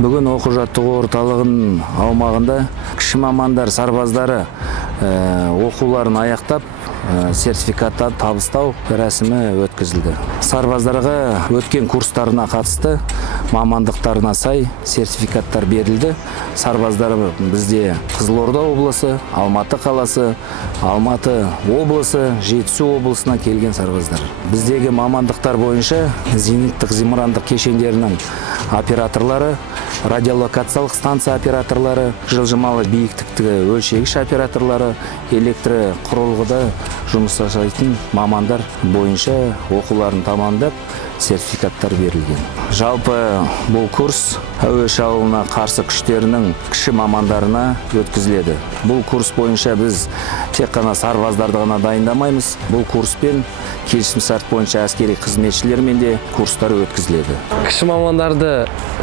Бүгін оқу-жаттығу орталығының аумағында кіші мамандар сарбаздары оқуларын аяқтап сертификаттар табыстау рәсімі өткізілді. Сарбаздарға өткен курстарына қатысты мамандықтарына сай сертификаттар берілді. Сарбаздар бізде Қызылорда облысы, Алматы қаласы, Алматы облысы, Жетісу облысына келген сарбаздар. Біздегі мамандықтар бойынша зениттік зымырандық кешендерінің операторлары, радиолокациялық станция операторлары, жылжымалы биіктікті өлшегіш операторлары, электр құрылғыда жұмыс жасайтын мамандар бойынша оқуларын тамамдап сертификаттар берілген. Жалпы бұл курс әуе шабуылына қарсы күштерінің кіші мамандарына өткізіледі. Бұл курс бойынша біз тек қана сарбаздарды ғана дайындамаймыз. Бұл курспен келісімшарт бойынша әскери қызметшілермен де курстар өткізіледі. Кіші мамандарды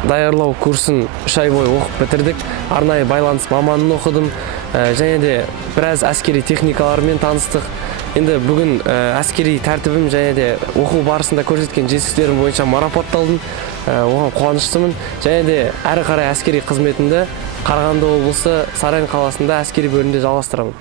даярлау курсын 3 ай бойы оқып бітірдік. Арнайы байланыс маманын оқыдым. Және де біраз әскери техникалармен таныстық. Енді бүгін әскери тәртібім және де оқу барысында көрсеткен жетістіктерім бойынша марапатталдым. Оған қуаныштымын. Және де әрі қарай әскери қызметімді Қарағанды облысы Саран қаласында әскери бөлімде жалғастырамын.